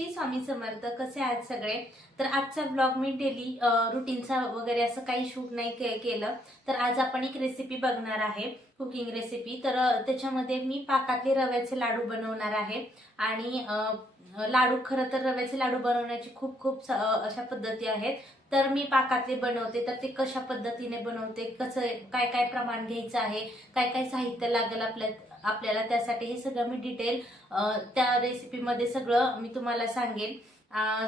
माताजी, स्वामी समर्थ. कसे आहात सगळे? तर आजचा ब्लॉग मी डेली रुटीनचा वगैरे असं काही शूट नाही केलं. तर आज आपण एक रेसिपी बघणार आहे, कुकिंग रेसिपी. तर त्याच्यामध्ये मी पाकातले रव्याचे लाडू बनवणार आहे. आणि लाडू, खरं तर रव्याचे लाडू बनवण्याची खूप खूप अशा पद्धती आहेत. तर मी पाकातले बनवते, तर ते कशा पद्धतीने बनवते, कसं काय काय प्रमाण घ्यायचं आहे, काय काय साहित्य लागेल आपल्याला त्यासाठी, हे सगळं मी डिटेल त्या रेसिपीमध्ये सगळं मी तुम्हाला सांगेन.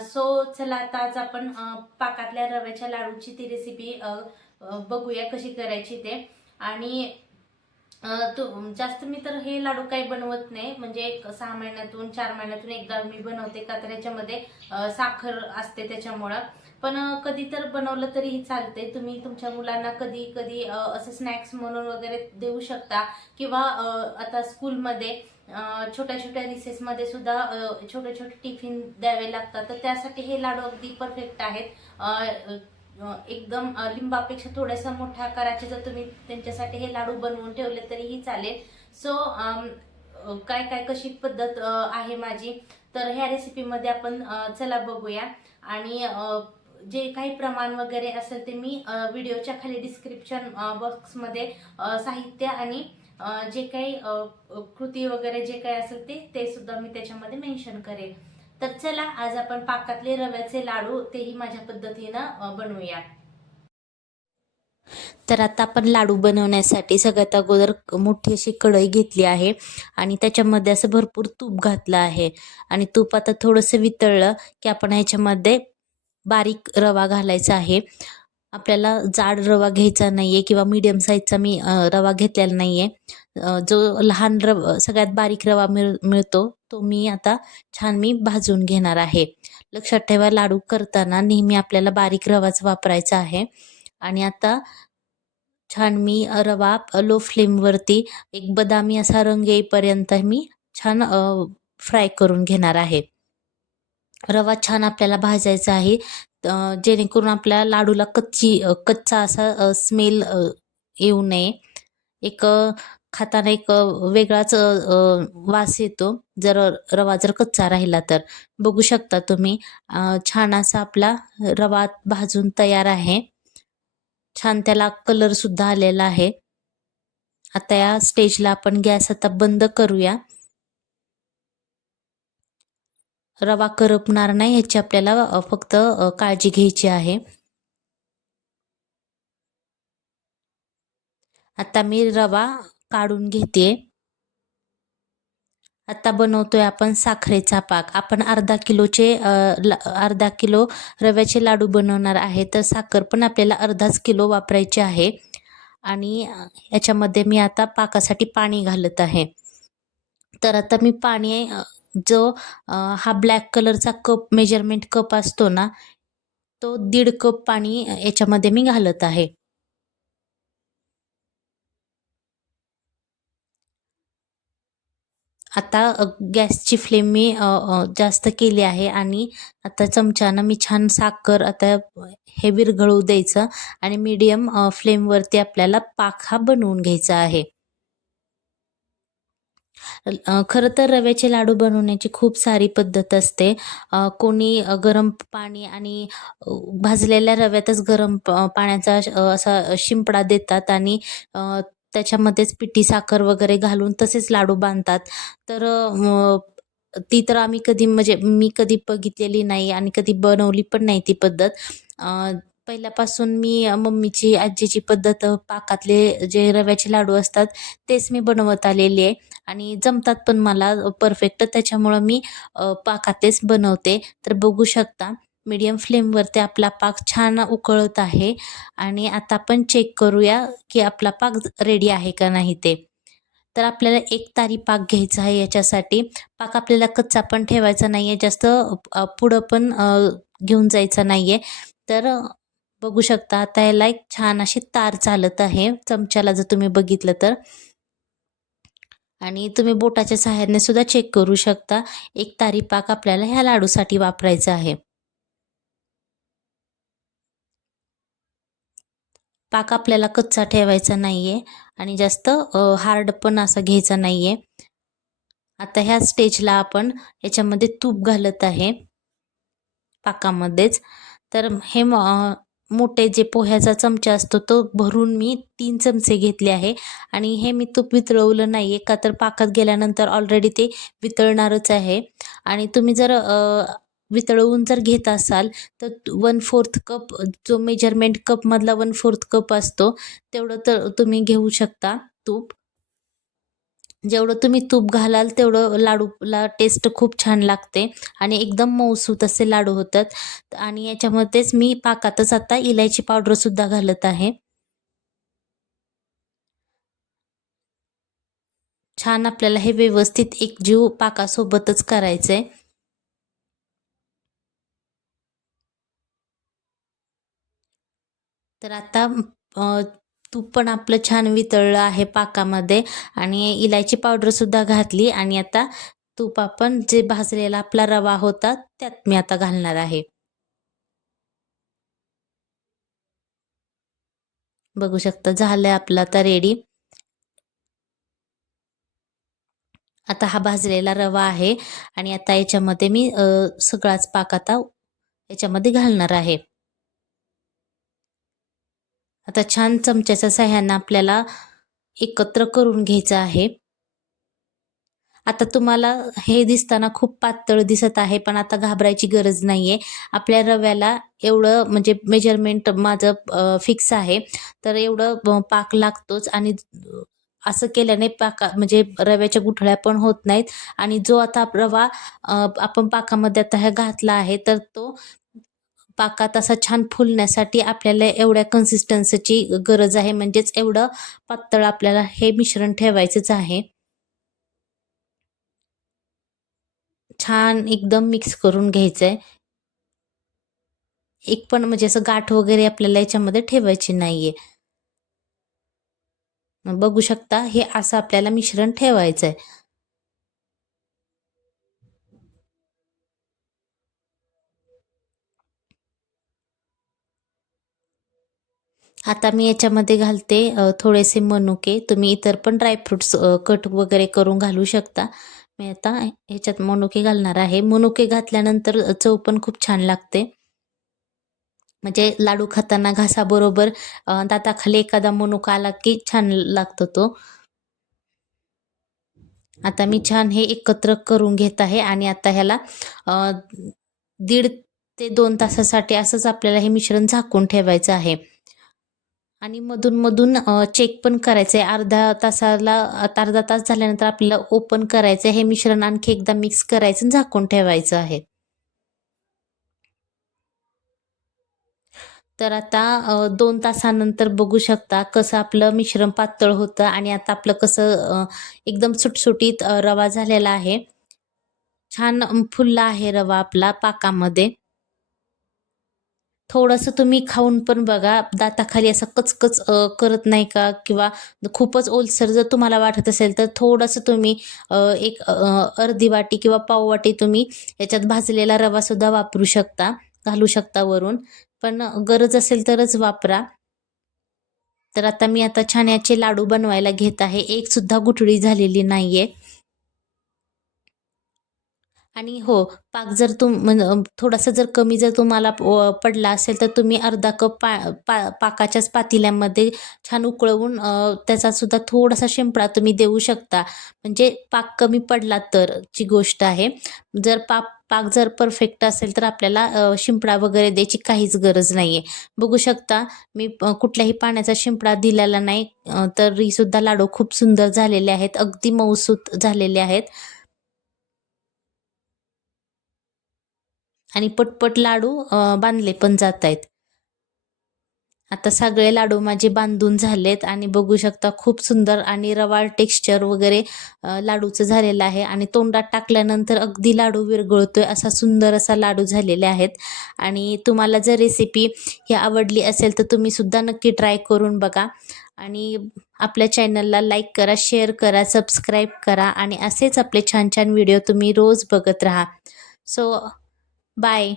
सो चला, आता आज आपण पाकातल्या रव्याच्या लाडूची ती रेसिपी बघूया कशी करायची ते. आणि तो जास्त मी तर हे लाडू काही बनवत नाही, म्हणजे एक 6 महिन्यातून 4 महिन्यातून एकदा मी बनवते का, तर याच्यामध्ये साखर असते त्याच्यामुळं. पण कधी तर बनवलं तरीही चालते. तुम्ही तुमच्या मुलांना कधी कधी असं स्नॅक्स म्हणून वगैरे देऊ शकता. किंवा आता स्कूलमध्ये छोट्या छोट्या रिसेसमध्ये सुद्धा छोटे छोटे टिफिन द्यावे लागतात, तर त्यासाठी हे लाडू अगदी परफेक्ट आहेत. एकदम लिंबापेक्षा थोड्याशा मोठ्या आकाराचे जर तुम्ही त्यांच्यासाठी हे लाडू बनवून ठेवले तरीही चालेल. सो काय काय कशी पद्धत आहे माझी, तर ह्या रेसिपीमध्ये आपण चला बघूया. आणि जे काही प्रमाण वगैरे असेल ते मी व्हिडिओच्या खाली डिस्क्रिप्शन बॉक्समध्ये साहित्य आणि जे काही कृती वगैरे जे काही असेल ते सुद्धा मी त्याच्यामध्ये मेन्शन करेन. तर चला, आज आपण पाकातले रव्याचे लाडू तेही माझ्या पद्धतीनं बनवूया. तर आता आपण लाडू बनवण्यासाठी सगळ्यात अगोदर मोठी अशी कढई घेतली आहे आणि त्याच्यामध्ये असं भरपूर तूप घातलं आहे. आणि तूप आता थोडंसं वितळलं की आपण ह्याच्यामध्ये बारीक रवा घालायचा आहे. आपल्याला जाड रवा घ्यायचा नाहीये किंवा मीडियम साईजचा मी रवा घेतलेला नाहीये. जो लहान सगळ्यात बारीक रवा मिळतो तो मी आता छान भाजून घेणार आहे. लक्षात ठेवा, लाडू करताना नेहमी आपल्याला बारीक रवाच वापरायचा आहे. आणि आता छान रवा लो फ्लेमवरती एक बदामी असा रंग येईपर्यंत मी छान फ्राय करून घेणार आहे. रवा छान आपल्याला भाजायचा आहे, जेणेकरून आपल्या लाडूला कच्चा असा स्मेल येऊ नये. एक खाताना एक वेगळाच वास येतो जर रवा कच्चा राहिला तर. बघू शकता तुम्ही, छान असा आपला रवा भाजून तयार आहे. छान त्याला कलर सुद्धा आलेला आहे. आता या स्टेजला आपण गॅस आता बंद करूया. रवा करपणार नाही याची आपल्याला फक्त काळजी घ्यायची आहे. आता मी रवा काढून घेते. आता बनवतोय आपण साखरेचा पाक. आपण अर्धा किलो रव्याचे लाडू बनवणार आहे, तर साखर पण आपल्याला अर्धाच किलो वापरायची आहे. आणि याच्यामध्ये मी आता पाकासाठी पाणी घालत आहे. तर आता मी पाणी जो हा ब्लॅक कलरचा कप, मेजरमेंट कप असतो ना, तो 1.5 कप पाणी याच्यामध्ये मी घालत आहे. आता गॅसची फ्लेम मी जास्त केली आहे आणि आता चमच्यानं मी छान साखर आता हे विरघळू द्यायचं आणि मीडियम फ्लेमवरती आपल्याला पाक हा बनवून घ्यायचा आहे. खरं तर रव्याचे लाडू बनवण्याची खूप सारी पद्धत असते. कोणी गरम पाणी आणि भाजलेल्या रव्यातच गरम पाण्याचा असा शिंपडा देतात आणि त्याच्यामध्येच पिठी साखर वगैरे घालून तसेच लाडू बांधतात. तर ती तर आम्ही कधी, म्हणजे मी कधी बघितलेली नाही आणि कधी बनवली पण नाही ती पद्धत. पहिल्यापासून मी मम्मीची, आजीची पद्धत, पाकातले जे रव्याचे लाडू असतात तेच मी बनवत आलेली आहे आणि जमतात पण मला परफेक्ट. त्याच्यामुळं मी पाकातलेच बनवते. तर बघू शकता, मीडियम फ्लेमवरती आपला पाक छान उकळत आहे. आणि आता आपण चेक करूया की आपला पाक रेडी आहे का नाही ते. तर आपल्याला एक तारी पाक घ्यायचा आहे. याच्यासाठी पाक आपल्याला कच्चा पण ठेवायचा नाहीये, जास्त पुढं पण घेऊन जायचा नाहीये. तर बघू शकता, आता याला एक छान अशी तार चालत आहे चमच्याला, जर तुम्ही बघितलं तर. आणि तुम्ही बोटाच्या सहाय्याने सुद्धा चेक करू शकता. एक तारी पाक आपल्याला ह्या लाडूसाठी वापरायचा आहे. पाक आपल्याला कच्चा ठेवायचा नाहीये आणि जास्त हार्ड पण असा घ्यायचा नाहीये. आता ह्या स्टेजला आपण याच्यामध्ये तूप घालत आहे पाकामध्येच. तर हे मोठे जे पोह्याचा चमचा असतो तो भरून मी 3 चमचे घेतले आहे आणि हे मी तूप वितळवलं नाही आहे का तर पाकात गेल्यानंतर ऑलरेडी ते वितळणारच आहे. आणि तुम्ही जर वितळवून जर घेत असाल तर 1/4 कप जो मेजरमेंट कपमधला 1/4 कप असतो तेवढं तर तुम्ही घेऊ शकता तूप. जेवढं तुम्ही तूप घालाल तेवढं लाडूला टेस्ट खूप छान लागते आणि एकदम मऊसूत असे लाडू होतात. आणि याच्यामध्येच मी पाकातच आता इलायची पावडर सुद्धा घालत आहे. छान आपल्याला हे व्यवस्थित एकजीव पाकासोबतच करायचंय. तर आता तूप पण आपलं छान वितळलं आहे पाकामध्ये आणि इलायची पावडर सुद्धा घातली आणि आता तूप आपण जे भाजलेला आपला रवा होता त्यात मी आता घालणार आहे. बघू शकता झालंय आपला आता रेडी. आता हा भाजलेला रवा आहे आणि आता याच्यामध्ये मी सगळाच पाक आता याच्यामध्ये घालणार आहे. आता छान चमच्याच्या साह्यानं आपल्याला एकत्र करून घ्यायचं आहे. आता तुम्हाला हे दिसताना खूप पातळ दिसत आहे, पण आता घाबरायची गरज नाहीये. आपल्या रव्याला एवढं म्हणजे मेजरमेंट माझं फिक्स आहे. तर एवढं पाक लागतोच आणि असं केल्याने म्हणजे रव्याच्या गुठळ्या पण होत नाहीत आणि जो आता रवा आपण पाकामध्ये आता घातला आहे, तर तो पाकात असा छान फुलण्यासाठी आपल्याला एवढ्या कन्सिस्टन्सीची गरज आहे. म्हणजेच एवढं पातळ आपल्याला हे मिश्रण ठेवायचंच आहे. छान एकदम मिक्स करून घ्यायचंय. एक पण म्हणजे असं गाठ वगैरे आपल्याला याच्यामध्ये ठेवायची नाहीये. बघू शकता हे असं आपल्याला मिश्रण ठेवायचंय. आता मी याच्यामध्ये घालते थोडेसे मनुके. तुम्ही इतर पण ड्रायफ्रुट्स कट वगैरे करून घालू शकता. मी आता ह्याच्यात मनुके घालणार आहे. मनुके घातल्यानंतर चव पण खूप छान लागते. म्हणजे लाडू खाताना घासाबरोबर दाताखाली एखादा मनुका आला की छान लागतो तो. आता मी छान हे एकत्र करून घेत आहे आणि आता ह्याला 1.5 ते 2 तासासाठी असंच आपल्याला हे मिश्रण झाकून ठेवायचं आहे. आणि मधून-मधून चेक पण करायचं आहे. अर्धा तास झाल्यानंतर आपल्याला ओपन करायचं आहे. हे मिश्रण आणखी एकदा मिक्स करायचं आणि झाकून ठेवायचं आहे. तर आता 2 तासानंतर बघू शकता कसं आपलं मिश्रण पातळ होतं आणि आता आपलं कसं एकदम सुटसुटीत रवा झालेला आहे. छान फुलला आहे रवा आपला पाकामध्ये. थोडंसं तुम्ही खाऊन पण बघा, दाताखाली असं कचकच करत नाही का? किंवा खूपच ओलसर जर तुम्हाला वाटत असेल, तर थोडंसं तुम्ही एक अर्धी वाटी किंवा पाव वाटी तुम्ही याच्यात भाजलेला रवासुद्धा वापरू शकता, घालू शकता वरून. पण गरज असेल तरच वापरा. तर आता मी छान याचे लाडू बनवायला घेत आहे. एक सुद्धा गुठळी झालेली नाहीये. आणि हो, पाक जर थोडासा जर कमी जर तुम्हाला पडला असेल, तर तुम्ही अर्धा कप पाकाच्याच पातेल्यामध्ये छान उकळवून त्याचा सुद्धा थोडासा शिंपडा तुम्ही देऊ शकता. म्हणजे पाक कमी पडला तर ची गोष्ट आहे. जर पाक जर परफेक्ट असेल, तर आपल्याला शिंपडा वगैरे द्यायची काहीच गरज नाहीये. बघू शकता मी कुठल्याही पाण्याचा शिंपडा दिलेला नाही. तरीसुद्धा लाडू खूप सुंदर झालेले आहेत. अगदी मऊसूत झालेले आहेत. आणि पटपट लाडू बांधले पण जातायत. आता सगळे लाडू माझे बांधून झालेत आणि बघू शकता खूप सुंदर आणि रवाळ टेक्स्चर वगैरे लाडूचं झालेलं आहे आणि तोंडात टाकल्यानंतर अगदी लाडू विरघळतोय असा सुंदर असा लाडू झालेले आहेत. आणि तुम्हाला जर रेसिपी ही आवडली असेल तर तुम्ही सुद्धा नक्की ट्राय करून बघा आणि आपल्या चॅनलला लाईक करा, शेअर करा, सबस्क्राईब करा आणि असेच आपले छान छान व्हिडिओ तुम्ही रोज बघत राहा. So bye.